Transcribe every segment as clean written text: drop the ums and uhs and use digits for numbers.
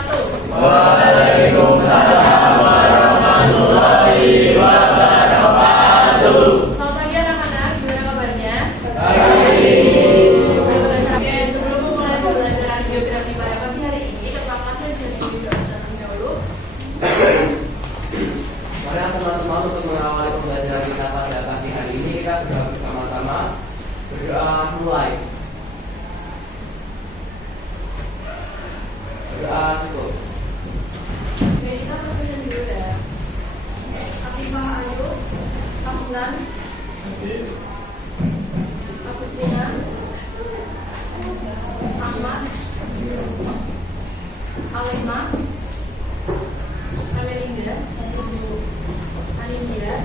wabarakatuh. Waalaikumsalam warahmatullahi wabarakatuh. Selamat pagi anak-anak, gimana kabarnya? Baik. Oke, sebelum mulai pembelajaran geografi pada pagi hari ini, ketua kelasnya bisa diintroduksi terlebih dahulu. Mari teman-teman untuk mengawali pembelajaran kita pada pagi hari ini kita berdoa bersama-sama. Berdoa mulai. Berdoa cukup. Oke, kita masukin dulu ya. Afifah Ayu, Afnan, Agustina, Ahmad, Alema, Amelinda, Anindya,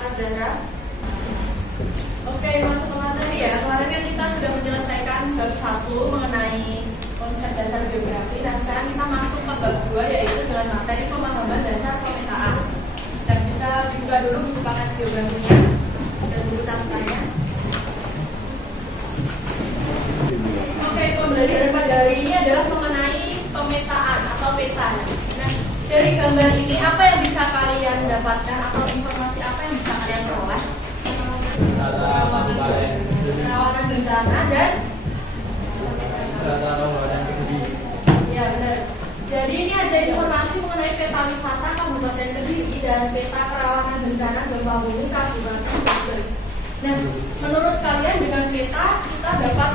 Azara. Oke, masuk ke materi ya. Kemarin kan kita sudah menyelesaikan bab 1 mengenai konsep dasar geografi. Nah, sekarang kita masuk ke bab 2 yaitu dengan materi pemahaman dasar pemetaan. Dan bisa dibuka dulu buku paket geografinya dan buku catatannya. Oke, pembelajaran pada hari ini adalah mengenai pemetaan atau peta. Nah, dari gambar ini apa yang bisa kalian dapatkan atau informasi apa yang bisa kalian peroleh? Rawanan bencana dan ya benar. Jadi ini ada informasi mengenai peta wisata Kabupaten Kediri dan peta kerawanan bencana gempa bumi Kabupaten Brebes. Nah, menurut kalian dengan peta kita dapat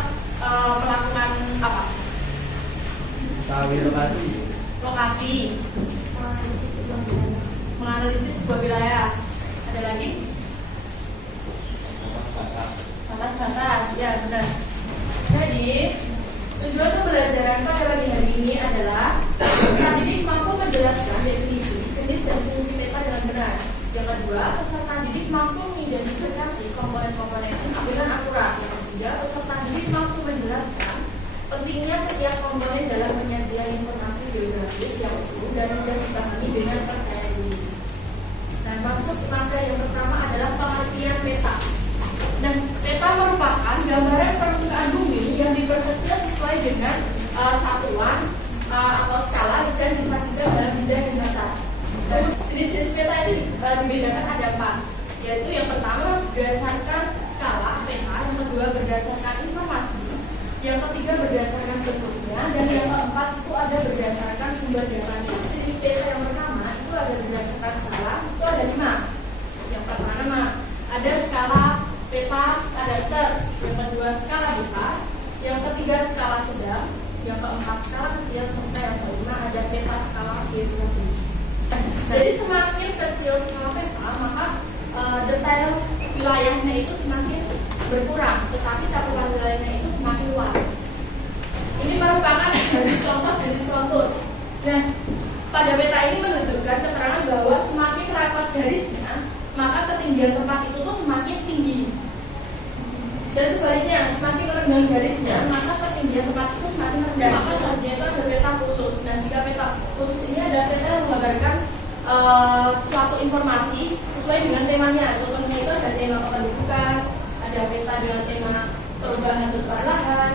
melakukan apa? Lokasi, menganalisis sebuah wilayah. Ada lagi? Batas-batas, ya benar. Jadi tujuan pembelajaran pada pagi hari ini adalah peserta didik mampu menjelaskan definisi, jenis dan fungsi peta dengan benar. Yang kedua, peserta didik mampu mengidentifikasi komponen-komponen pengambilan akurat. Yang ketiga, peserta didik mampu menjelaskan pentingnya setiap komponen dalam penyajian informasi geografis yang utuh dan mudah dipahami dengan percaya diri. Dan masuk materi yang pertama adalah pengertian peta. Dan peta merupakan gambaran permukaan bumi yang diperkecil sesuai dengan satuan atau skala dan disajikan dalam bidang yang nyata. Dan jenis-jenis peta ini dibedakan ada 4, yaitu yang pertama berdasarkan skala peta, yang kedua berdasarkan informasi, yang ketiga berdasarkan bentuknya, dan yang keempat itu ada berdasarkan sumber datanya. Jenis peta yang pertama itu ada berdasarkan skala, itu ada 5. Yang pertama ada skala peta kadaster, yang kedua skala besar, yang ketiga skala sedang, yang keempat skala kecil, serta yang kelima ada peta skala geografis. Jadi semakin kecil skala peta, maka detail wilayahnya itu semakin berkurang, tetapi cakupan wilayahnya itu semakin luas. Ini merupakan dari contoh jenis kontur. Nah, pada peta ini menunjukkan keterangan bahwa semakin rapat garisnya, maka ketinggian tempat itu tuh semakin tinggi. Dan sebaliknya, semakin rendah garisnya, maka ketinggian tempat itu semakin rendah. Maka selanjutnya itu ada peta khusus. Nah, jika peta khusus ini ada peta yang menggambarkan suatu informasi sesuai dengan temanya. Contohnya itu ada tema kependudukan, ada peta dengan tema perubahan bentuk lahan,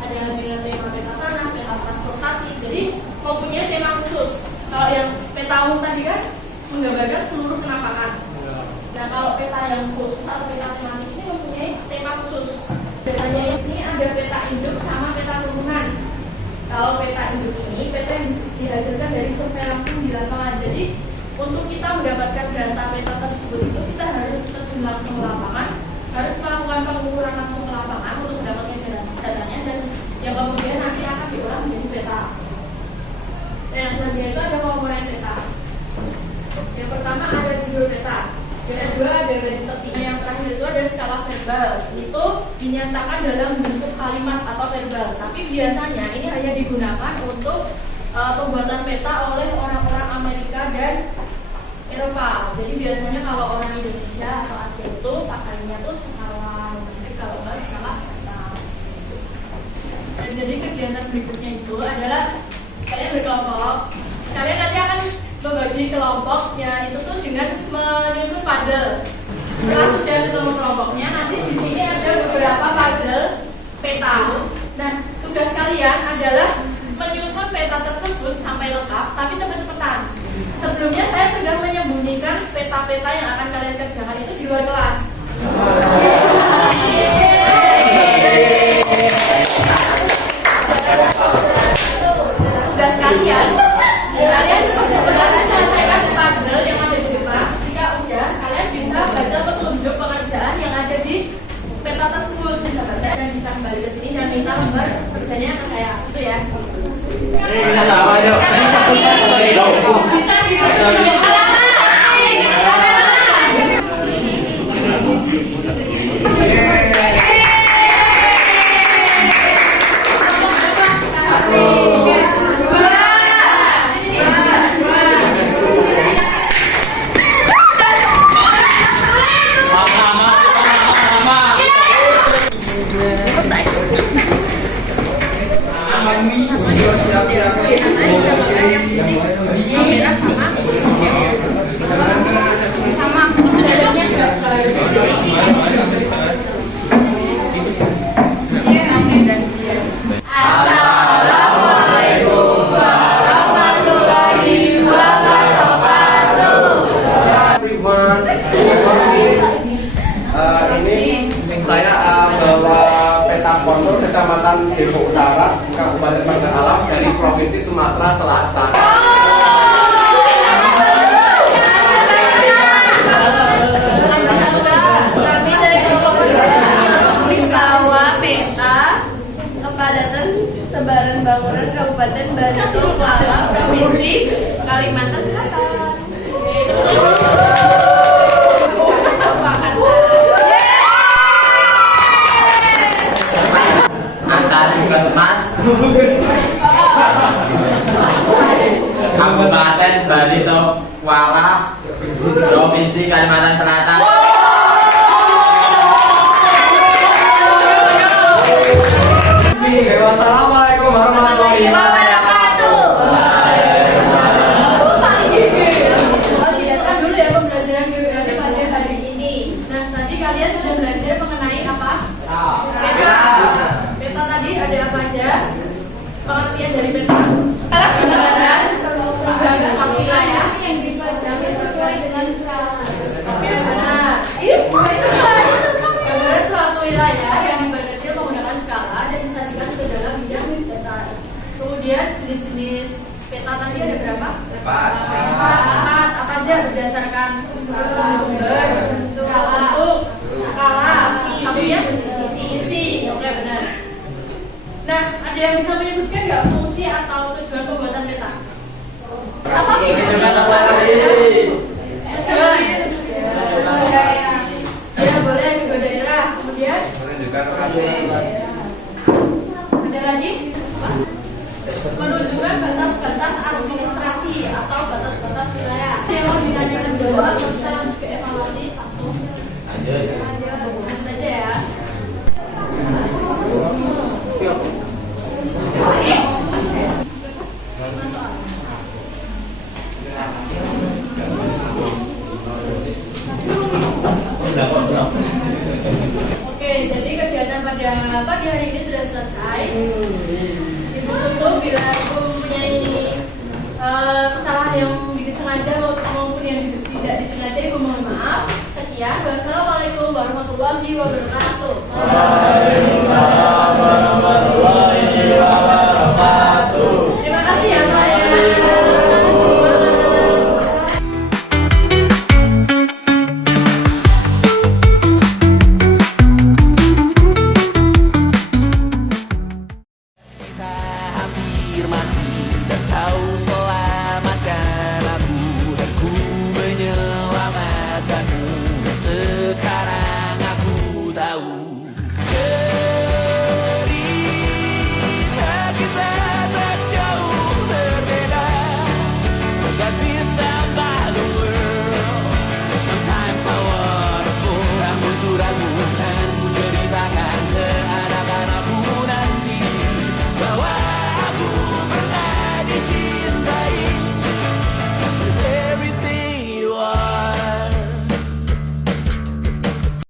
ada dengan tema peta tanah, peta transportasi. Jadi mempunyai tema khusus. Kalau yang peta umum tadi kan menggambarkan seluruh penampakan. Nah, kalau peta yang khusus atau peta tematik ini mempunyai tema khusus. Petanya ini ada peta induk sama peta turunan. Kalau peta induk ini, peta yang dihasilkan dari survei langsung di lapangan. Jadi untuk kita mendapatkan data peta tersebut itu kita harus terjun langsung ke lapangan, harus melakukan pengukuran langsung ke lapangan untuk mendapatkan datanya, dan yang kemudian nanti akan diolah menjadi peta. Dan yang selanjutnya itu ada komponen peta. Yang pertama ada judul peta. Yang kedua ada garis tepi. Yang terakhir itu ada skala verbal. Itu dinyatakan dalam bentuk kalimat atau verbal. Tapi biasanya ini hanya digunakan untuk pembuatan peta oleh orang-orang Amerika dan Eropa. Jadi biasanya kalau orang Indonesia atau Asia itu pakainya tuh skala metrik, kalau enggak skala skala. Dan jadi kegiatan berikutnya itu adalah kalian berkelompok. Kalian nanti akan membagi kelompoknya itu tuh dengan menyusun puzzle. Setelah sudah ketemu kelompoknya, nanti di sini ada beberapa puzzle peta. Nah, tugas kalian adalah menyusun peta tersebut sampai lengkap, tapi cepat-cepatan. Sebelumnya saya sudah menyembunyikan peta-peta yang akan kalian kerjakan itu di luar kelas. Tugas kalian menyelesaikan puzzle yang ada di depan. Jika udah, kalian bisa baca petunjuk pengerjaan yang ada di peta tersebut, bisa baca dan bisa kembali ke sini dan minta lembar kerjanya ke saya. Itu ya. Bisa disusun Kecamatan Depok Utara, Kabupaten Marga Alam dari Provinsi Sumatera Selatan. Kami dari kelompok membawa peta kepadatan sebaran bangunan Kabupaten Barito Kuala, Provinsi Kalimantan Selatan. Kabupaten Barito Kuala, Provinsi Kalimantan Selatan. Wassalamualaikum warahmatullahi wabarakatuh. Siapkan dulu ya pembelajaran geografi pada hari ini. Nah, tadi kalian sudah belajar mengenai apa? Peta. Peta tadi ada apa aja? Pengertian dari peta. Gambaran suatu wilayah yang disesuaikan dengan skala. Oke, benar. Gambaran suatu wilayah yang diperkecil menggunakan skala dan disajikan ke dalam bidang peta. Kemudian jenis-jenis peta tadi ada berapa? Empat. Apa aja berdasarkan sumber, bentuk, skala, kemudian isi. Oke, benar. Nah, ada yang bisa menyebutkan nggak fungsi atau tujuan pembuatan peta? Apa ya, boleh juga daerah. Kemudian ada lagi menunjukkan batas-batas administrasi atau batas-batas wilayah. Yang mau ditanyakan dulu atau kita lanjut ke evaluasi langsung? Lanjut aja ya. Oke, jadi kegiatan pada pagi hari ini sudah selesai. Ibu tutup bila ibu mempunyai kesalahan yang disengaja maupun yang tidak disengaja, ibu mohon maaf. Sekian, wassalamualaikum warahmatullahi wabarakatuh. Waalaikumsalam warahmatullahi wabarakatuh. Terima kasih ya saya. Hampir mati.